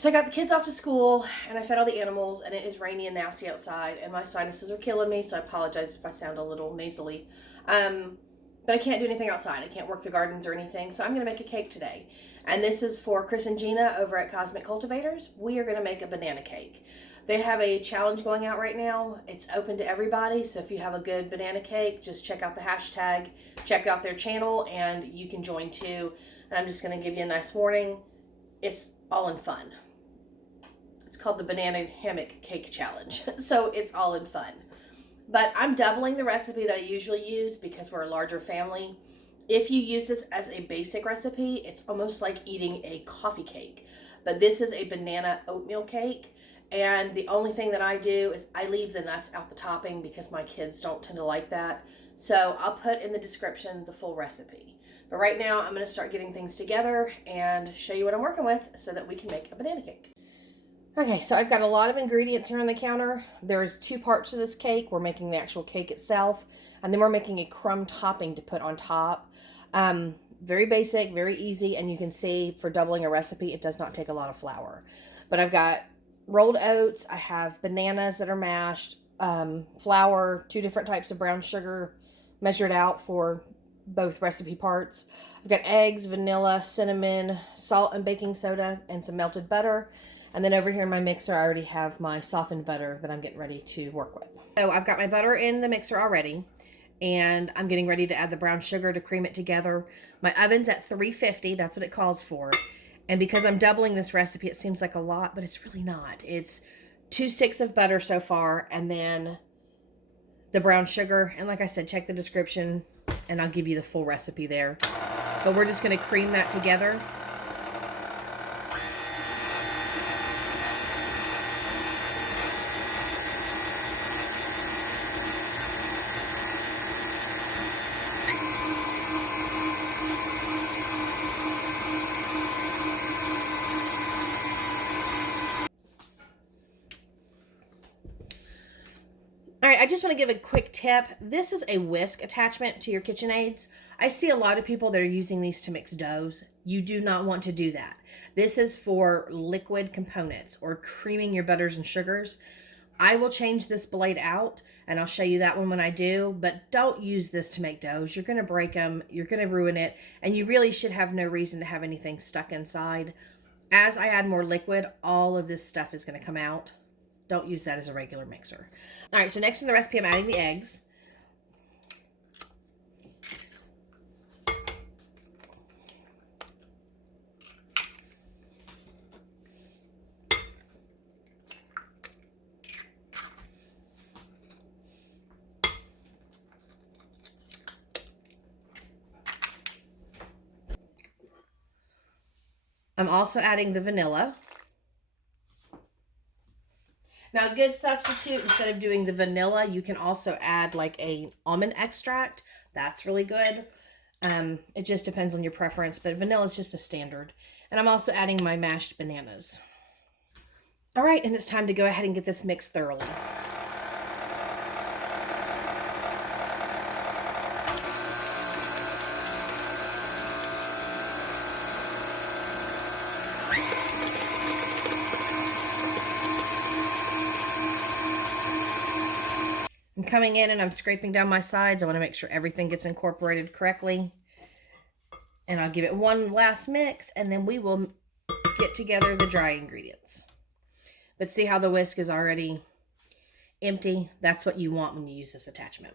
So I got the kids off to school and I fed all the animals, and it is rainy and nasty outside and my sinuses are killing me, so I apologize if I sound a little nasally. But I can't do anything outside. I can't work the gardens or anything, so I'm going to make a cake today. And this is for Chris and Gina over at Cosmic Cultivators. We are going to make a banana cake. They have a challenge going out right now. It's open to everybody, so if you have a good banana cake, just check out the hashtag, check out their channel, and you can join too. And I'm just going to give you a nice warning. It's all in fun. It's called the Banana Hammock Cake Challenge, so it's all in fun. But I'm doubling the recipe that I usually use because we're a larger family. If you use this as a basic recipe, it's almost like eating a coffee cake. But this is a banana oatmeal cake, and the only thing that I do is I leave the nuts out the topping because my kids don't tend to like that. So I'll put in the description the full recipe. But right now I'm going to start getting things together and show you what I'm working with so that we can make a banana cake. Okay, so I've got a lot of ingredients here on the counter. There's 2 parts to this cake. We're making the actual cake itself, and then we're making a crumb topping to put on top. Very basic, very easy, and you can see for doubling a recipe, it does not take a lot of flour. But I've got rolled oats, I have bananas that are mashed, flour, 2 different types of brown sugar measured out for both recipe parts. I've got eggs, vanilla, cinnamon, salt and baking soda, and some melted butter. And then over here in my mixer, I already have my softened butter that I'm getting ready to work with. So I've got my butter in the mixer already, and I'm getting ready to add the brown sugar to cream it together. My oven's at 350, that's what it calls for. And because I'm doubling this recipe, it seems like a lot, but it's really not. It's 2 sticks of butter so far, and then the brown sugar. And like I said, check the description, and I'll give you the full recipe there. But we're just gonna cream that together. All right, I just want to give a quick tip. This is a whisk attachment to your KitchenAids. I see a lot of people that are using these to mix doughs. You do not want to do that. This is for liquid components or creaming your butters and sugars. I will change this blade out, and I'll show you that one when I do, but don't use this to make doughs. You're going to break them, you're going to ruin it, and you really should have no reason to have anything stuck inside. As I add more liquid, all of this stuff is going to come out. Don't use that as a regular mixer. All right, so next in the recipe, I'm adding the eggs. I'm also adding the vanilla. Now, a good substitute, instead of doing the vanilla, you can also add like a almond extract. That's really good. It just depends on your preference, but vanilla is just a standard. And I'm also adding my mashed bananas. All right, and it's time to go ahead and get this mixed thoroughly. I'm coming in and I'm scraping down my sides. I want to make sure everything gets incorporated correctly. And I'll give it one last mix, and then we will get together the dry ingredients. But see how the whisk is already empty? That's what you want when you use this attachment.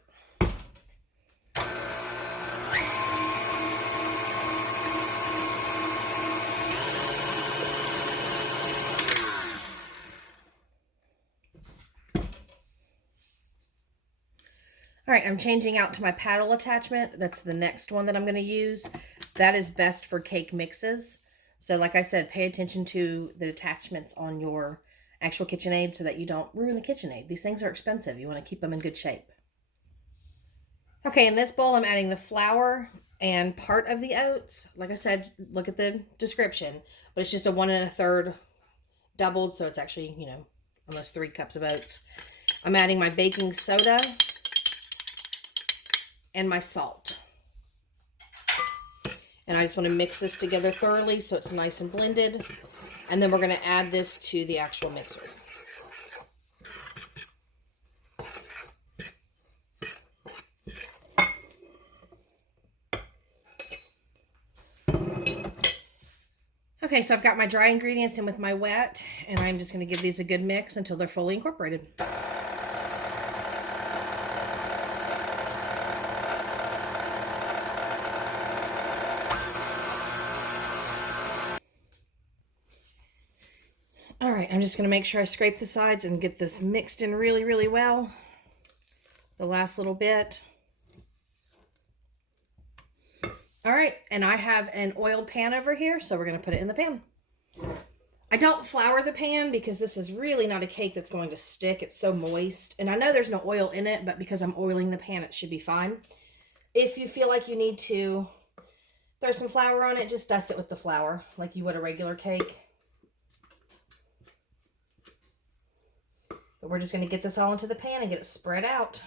All right, I'm changing out to my paddle attachment. That's the next one that I'm going to use. That is best for cake mixes. So like I said, pay attention to the attachments on your actual KitchenAid so that you don't ruin the KitchenAid. These things are expensive. You want to keep them in good shape. Okay, in this bowl, I'm adding the flour and part of the oats. Like I said, look at the description, but it's just a 1 1/3 doubled. So it's actually, you know, almost 3 cups of oats. I'm adding my baking soda and my salt. And I just want to mix this together thoroughly so it's nice and blended. And then we're going to add this to the actual mixer. Okay, so I've got my dry ingredients in with my wet, and I'm just going to give these a good mix until they're fully incorporated. All right, I'm just going to make sure I scrape the sides and get this mixed in really, really well. The last little bit. All right, and I have an oiled pan over here, so we're going to put it in the pan. I don't flour the pan because this is really not a cake that's going to stick. It's so moist. And I know there's no oil in it, but because I'm oiling the pan, it should be fine. If you feel like you need to throw some flour on it, just dust it with the flour like you would a regular cake. But we're just going to get this all into the pan and get it spread out.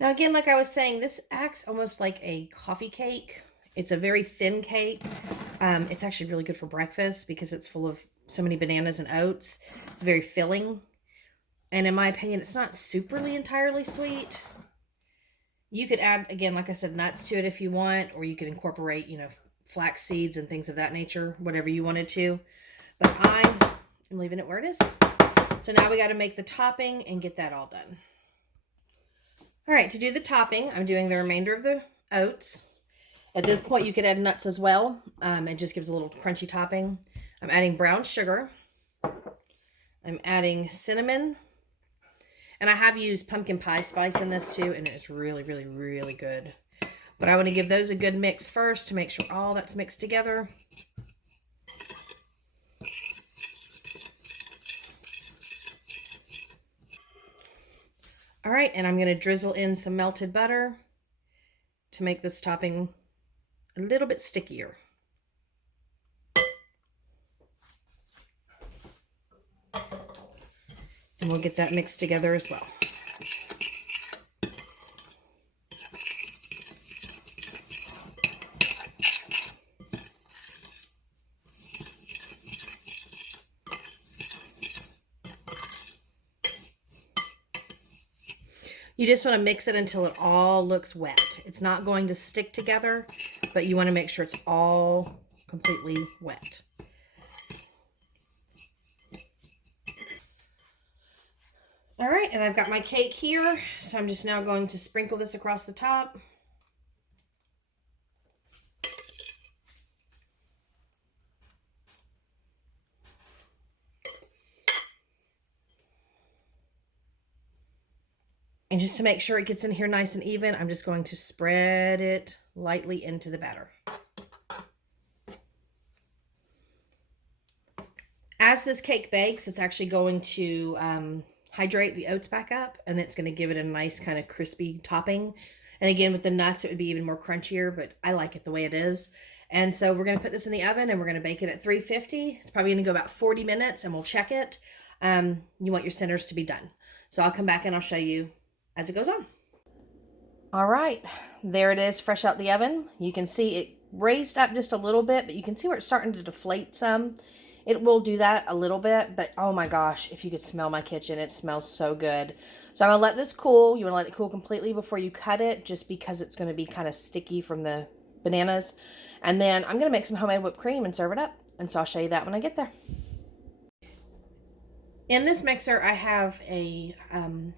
Now again, like I was saying, this acts almost like a coffee cake. It's a very thin cake. It's actually really good for breakfast because it's full of so many bananas and oats. It's very filling. And in my opinion, it's not superly entirely sweet. You could add, again, like I said, nuts to it if you want, or you could incorporate, you know, flax seeds and things of that nature, whatever you wanted to. But I am leaving it where it is. So now we got to make the topping and get that all done. All right, to do the topping, I'm doing the remainder of the oats. At this point, you could add nuts as well. It just gives a little crunchy topping. I'm adding brown sugar. I'm adding cinnamon. And I have used pumpkin pie spice in this too, and it's really, really, really good. But I want to give those a good mix first to make sure all that's mixed together. All right, and I'm going to drizzle in some melted butter to make this topping a little bit stickier. And we'll get that mixed together as well. You just want to mix it until it all looks wet. It's not going to stick together, but you want to make sure it's all completely wet. All right, and I've got my cake here, so I'm just now going to sprinkle this across the top. And just to make sure it gets in here nice and even, I'm just going to spread it lightly into the batter. As this cake bakes, it's actually going to hydrate the oats back up, and it's going to give it a nice kind of crispy topping. And again, with the nuts, it would be even more crunchier, but I like it the way it is. And so we're going to put this in the oven, and we're going to bake it at 350. It's probably going to go about 40 minutes, and we'll check it. You want your centers to be done. So I'll come back and I'll show you as it goes on. All right, there it is, fresh out the oven. You can see it raised up just a little bit, but you can see where it's starting to deflate some. It will do that a little bit, but oh my gosh, if you could smell my kitchen, it smells so good. So I'm gonna let this cool. You wanna let it cool completely before you cut it, just because it's gonna be kind of sticky from the bananas. And then I'm gonna make some homemade whipped cream and serve it up. And so I'll show you that when I get there. In this mixer, I have a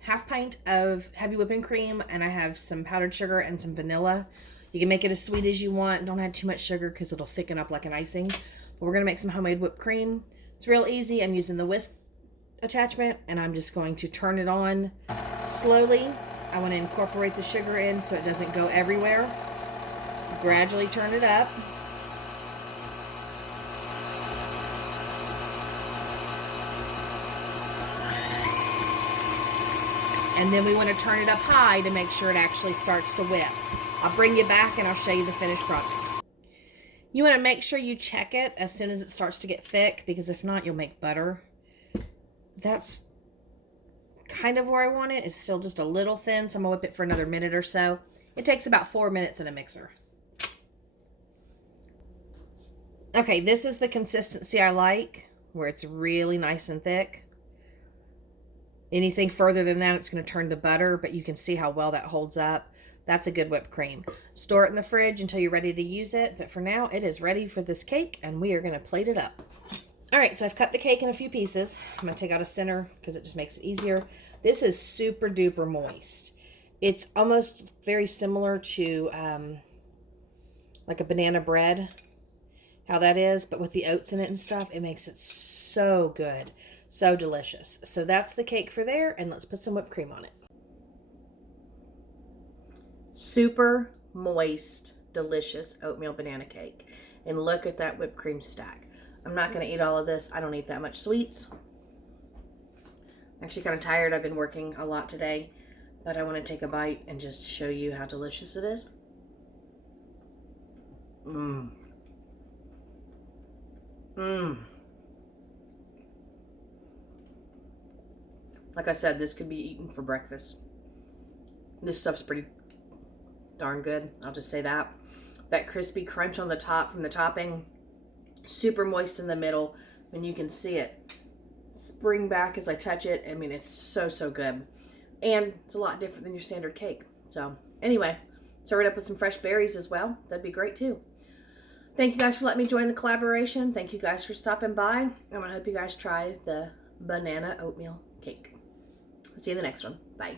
half pint of heavy whipping cream, and I have some powdered sugar and some vanilla. You can make it as sweet as you want. Don't add too much sugar because it'll thicken up like an icing. But we're going to make some homemade whipped cream. It's real easy. I'm using the whisk attachment, and I'm just going to turn it on slowly. I want to incorporate the sugar in so it doesn't go everywhere. Gradually turn it up. And then we want to turn it up high to make sure it actually starts to whip. I'll bring you back and I'll show you the finished product. You want to make sure you check it as soon as it starts to get thick, because if not, you'll make butter. That's kind of where I want it. It's still just a little thin, so I'm going to whip it for another minute or so. It takes about 4 minutes in a mixer. Okay, this is the consistency I like, where it's really nice and thick. Anything further than that, it's going to turn to butter, but you can see how well that holds up. That's a good whipped cream. Store it in the fridge until you're ready to use it, but for now, it is ready for this cake, and we are going to plate it up. All right, so I've cut the cake in a few pieces. I'm going to take out a center because it just makes it easier. This is super duper moist. It's almost very similar to like a banana bread, how that is, but with the oats in it and stuff, it makes it so good, so delicious. So that's the cake for there, and let's put some whipped cream on it. Super moist, delicious oatmeal banana cake. And look at that whipped cream stack. I'm not going to eat all of this. I don't eat that much sweets. I'm actually kind of tired. I've been working a lot today, but I want to take a bite and just show you how delicious it is. Mmm. Mmm. Like I said, this could be eaten for breakfast. This stuff's pretty darn good. I'll just say that. That crispy crunch on the top from the topping. Super moist in the middle. And you can see it spring back as I touch it. I mean, it's so, so good. And it's a lot different than your standard cake. So anyway, serve it up with some fresh berries as well. That'd be great too. Thank you guys for letting me join the collaboration. Thank you guys for stopping by. And I hope you guys try the banana oatmeal cake. See you in the next one. Bye.